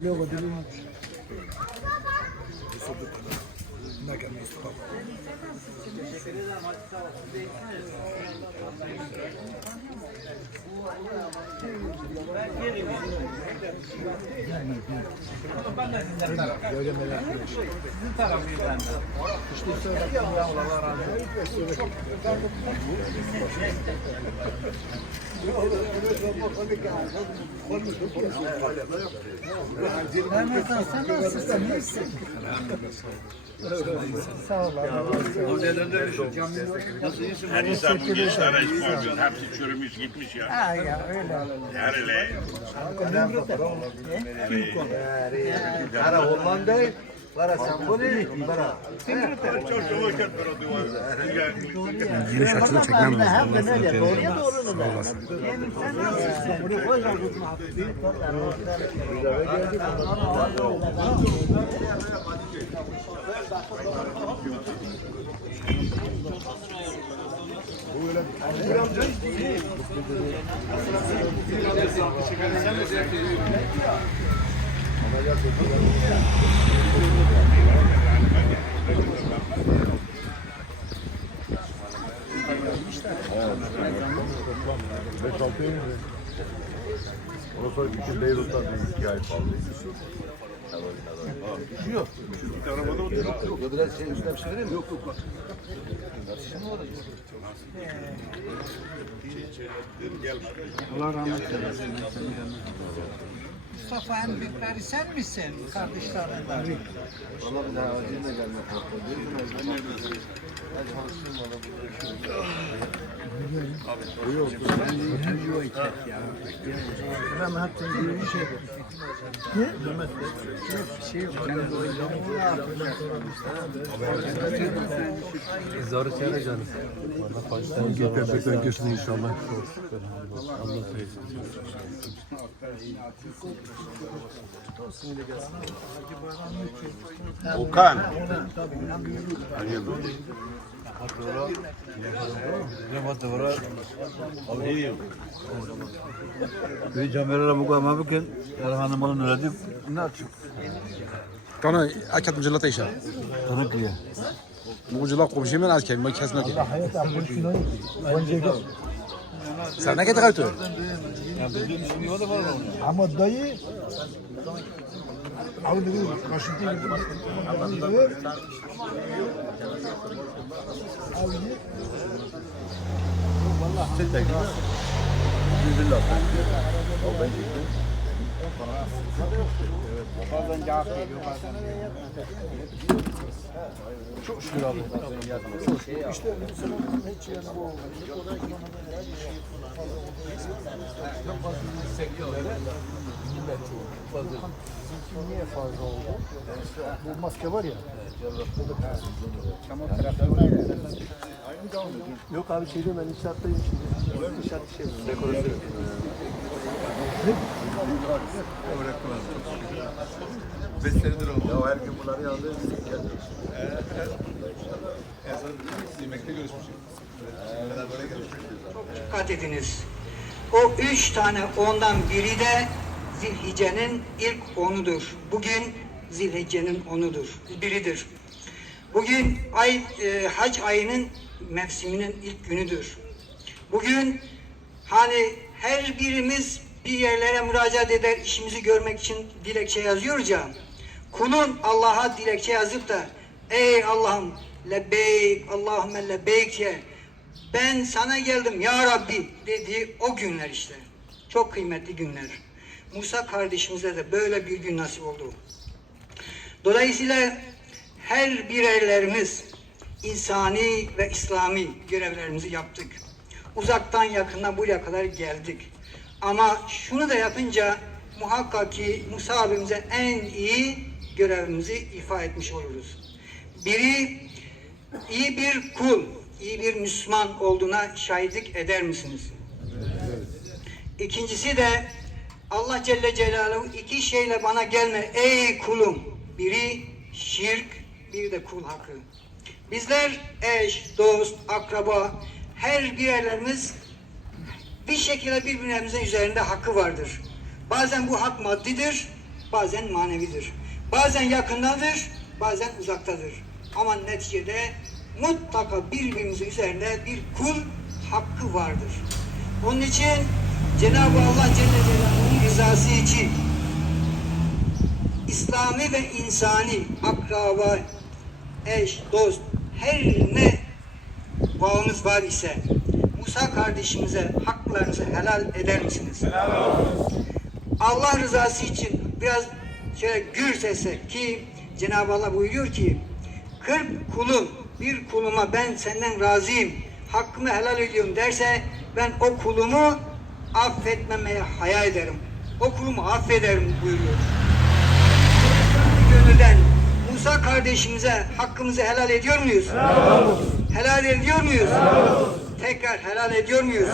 Luego tenemos Naked Mustafa. Böyle merak İşte söyle Allah razı olsun. Mehmet Han sen nasılsın? İyisin. Sağ ol. Razı olsun. Her insan bu gençlere hiç bakmıyor. Hepsi çürümüş gitmiş ya. Ha ya öyle. Yani öyle. Para Hollanda, para Samboli, para. Etme o duvar. Geniş açıda çekmem lazım. De öyle. Doğruya doğru da. Sağ olasın. Sen nasılsın? Beş altı yıl mı? Ondan sonra bütün Beyrut'tan bir iki ay kaldı. Yok. Yok biraz şey üstüne bir şey vereyim? Yok yok. Mustafa en büyükleri sen misin kardeşlerinden? Valla bir daha acıyla gelmek haklı değil mi? Ben çalıştım valla burada. Gerçekten geçsin inşallah. Okan. Bir camera bu kadar mabuk Erhan'ın malını öğrendim. Ne açık? Kana akad mujalla taisha. Tanık ya. Mujalla qobshi men alkay, ma kasna ke. Hayat bu kilo Önceki Sen ne kadar tu? Ama dayı Abi dedi kaşıntı gibi. Abi ne? Sen de gidiyor. Yüzün laf. O ben gittim. İşte bu sene hiç yani bu Bizimki niye fazla oldu? Bu maske var ya. Yok abi şey diyorum ben inşaattayım şimdi. İnşaat şey Dekorasyon. Ya her gün bunları yazdı. dikkat ediniz. O üç tane ondan biri de Zilhicce'nin ilk onudur. Bugün Zilhicce'nin onudur, biridir. Bugün ay, e, hac ayının mevsiminin ilk günüdür. Bugün hani her birimiz bir yerlere müracaat eder işimizi görmek için dilekçe yazıyoruz ya. Kulun Allah'a dilekçe yazıp da ey Allah'ım lebbeyk Allahümme lebbeyk diye ben sana geldim ya Rabbi dediği o günler işte. Çok kıymetli günler. Musa kardeşimize de böyle bir gün nasip oldu. Dolayısıyla her birerlerimiz insani ve İslami görevlerimizi yaptık. Uzaktan yakına buraya kadar geldik. Ama şunu da yapınca muhakkak ki Musa abimize en iyi görevimizi ifa etmiş oluruz. Biri iyi bir kul, iyi bir Müslüman olduğuna şahitlik eder misiniz? İkincisi de Allah Celle Celaluhu iki şeyle bana gelme ey kulum. Biri şirk, bir de kul hakkı. Bizler eş, dost, akraba her birerlerimiz bir şekilde birbirimizin üzerinde hakkı vardır. Bazen bu hak maddidir, bazen manevidir. Bazen yakındadır, bazen uzaktadır. Ama neticede mutlaka birbirimizin üzerinde bir kul hakkı vardır. Onun için Cenab-ı Allah Celle Celaluhu'nun rızası için İslami ve insani akraba, eş, dost, her ne bağımız var ise Musa kardeşimize haklarınızı helal eder misiniz? Allah rızası için biraz şöyle gür sesle ki Cenab-ı Allah buyuruyor ki 40 kulum bir kuluma ben senden razıyım hakkımı helal ediyorum derse ben o kulumu affetmemeye haya ederim. O kulumu affederim buyuruyor. Gönülden Musa kardeşimize hakkımızı helal ediyor muyuz? Helal ediyor muyuz? Tekrar helal ediyor muyuz?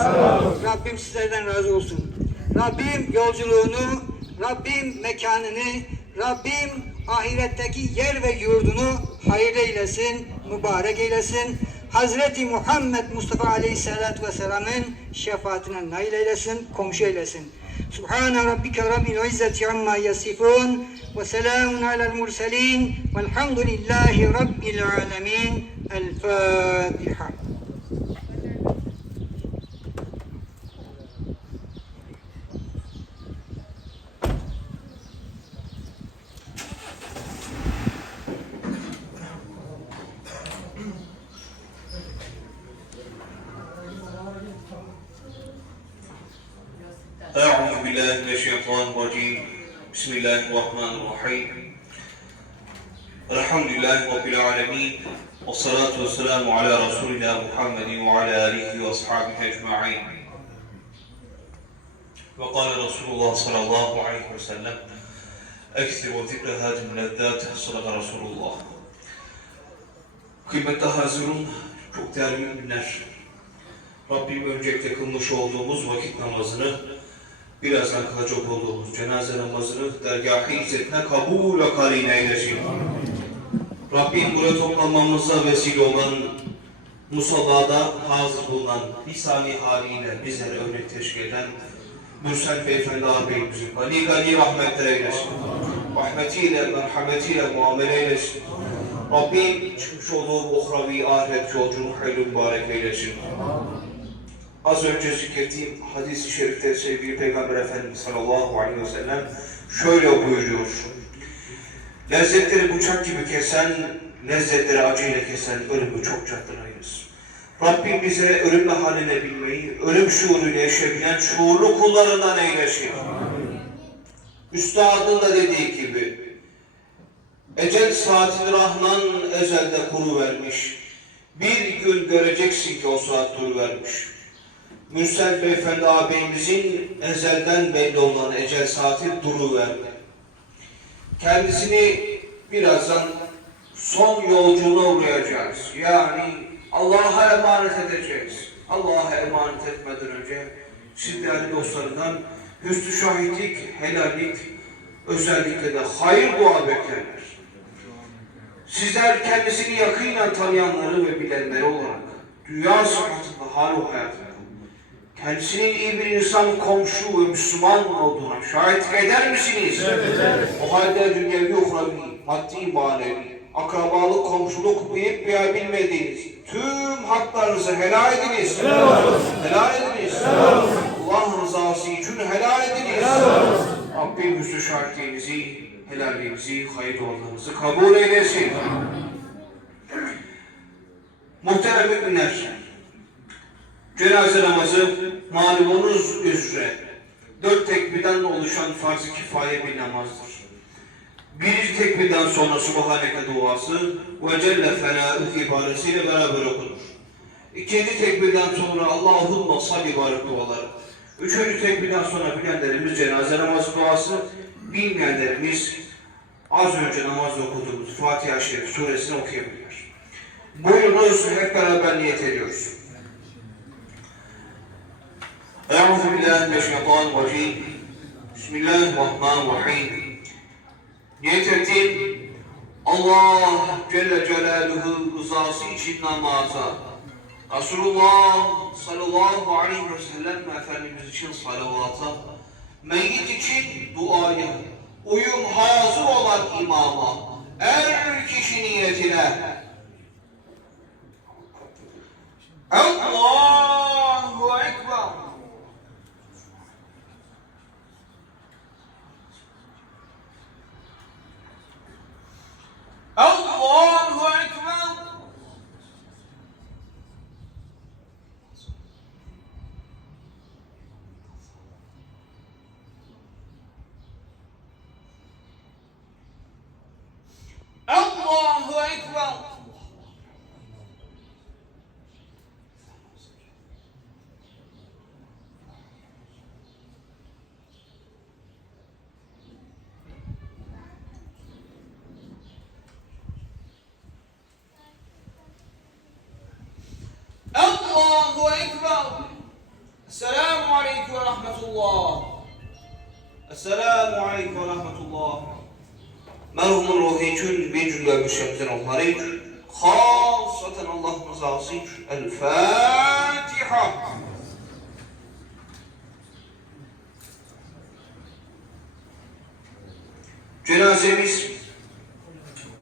Rabbim sizlerden razı olsun. Rabbim yolculuğunu, Rabbim mekanını, Rabbim ahiretteki yer ve yurdunu hayırlı eylesin, mübarek eylesin. Hazreti Muhammed Mustafa Aleyhisselatü Vesselam'ın şefaatine nail eylesin, komşu eylesin. Subhane rabbike rabbil izzeti amma yasifun ve selamun alel murselin velhamdülillahi rabbil alemin. El Fatiha. بالله من الشيطان الرجيم بسم الله الرحمن الرحيم الحمد لله رب العالمين والصلاة والسلام على رسولنا محمد وعلى آله وأصحابه أجمعين وقال رسول الله صلى الله عليه وسلم أكثر ذكر هذه اللذات صدق رسول الله Kıymetli hazırın, çok değerli müminler, Rabbim öncelikle kılmış olduğumuz vakit namazını, birazdan kılacak olduğumuz cenaze namazını dergâh-ı izzetine kabul ve karine eylesin. Rabbim buraya toplanmamıza vesile olan musallada hazır bulunan lisani haliyle bizlere örnek teşkil eden Mürsel Beyefendi ağabeyimizin gani gani rahmetler eylesin. Rahmetiyle, merhametiyle muamele eylesin. Rabbim çıkmış olduğu uhravi ahiret yolculuğunu hayırlı mübarek eylesin. Az önce zikrettiğim hadis-i şerifte sevgili Peygamber Efendimiz sallallahu aleyhi ve sellem şöyle buyuruyor. Lezzetleri bıçak gibi kesen, lezzetleri acıyla kesen ölümü çok çattırayız. Rabbim bize ölüm haline bilmeyi, ölüm şuuruyla yaşayabilen şuurlu kullarından eylesin. Üstadın da dediği gibi, Ecel saati Rahman ezelde kuru vermiş. Bir gün göreceksin ki o saat duru vermiş. Mürsel Beyefendi ağabeyimizin ezelden belli olan ecel saati duru verdi. Kendisini birazdan son yolculuğa uğrayacağız. Yani Allah'a emanet edeceğiz. Allah'a emanet etmeden önce siz değerli dostlarından hüsnü şahitlik, helallik, özellikle de hayır dua beklerler. Sizler kendisini yakinen tanıyanları ve bilenleri olarak dünya sıhhatında hal hayatında kendisinin iyi bir insan, komşu ve Müslüman olduğuna şahitlik eder misiniz? O halde dünyevi uhravi, maddi manevi, akrabalık, komşuluk buyup veya bilmediğiniz tüm haklarınızı helal ediniz. Helal, ediniz. Allah rızası için helal ediniz. Rabbim hüsnü şahitliğinizi, helalliğinizi, hayır dualarınızı kabul eylesin. Muhterem müminler, cenaze namazı malumunuz üzere dört tekbirden oluşan farz-ı kifaye bir namazdır. Birinci tekbirden sonra Subhaneke duası ve Celle Felâ'ı ibaresiyle beraber okunur. İkinci tekbirden sonra Allahümme salli barik duaları. Üçüncü tekbirden sonra bilenlerimiz cenaze namazı duası, bilmeyenlerimiz az önce namazda okuduğumuz Fatiha-i Şerif suresini okuyabilir. Buyurunuz hep beraber niyet ediyoruz. أعوذ بالله من الشيطان الرجيم بسم الله الرحمن الرحيم Niyet ettim Allah Celle Celaluhu rızası için namaza Resulullah sallallahu aleyhi ve sellem Efendimiz için salavata Meyyit için duaya uyum hazır olan imama, er kişi niyetine. Allahu Allahu Ekber. Esselamu Aleyküm ve Rahmetullah. Esselamu Aleyküm ve Rahmetullah. Merhumun ruhu için bir cümle müşemizin onları için, hasaten Allah rızası için. El Fatiha. Cenazemiz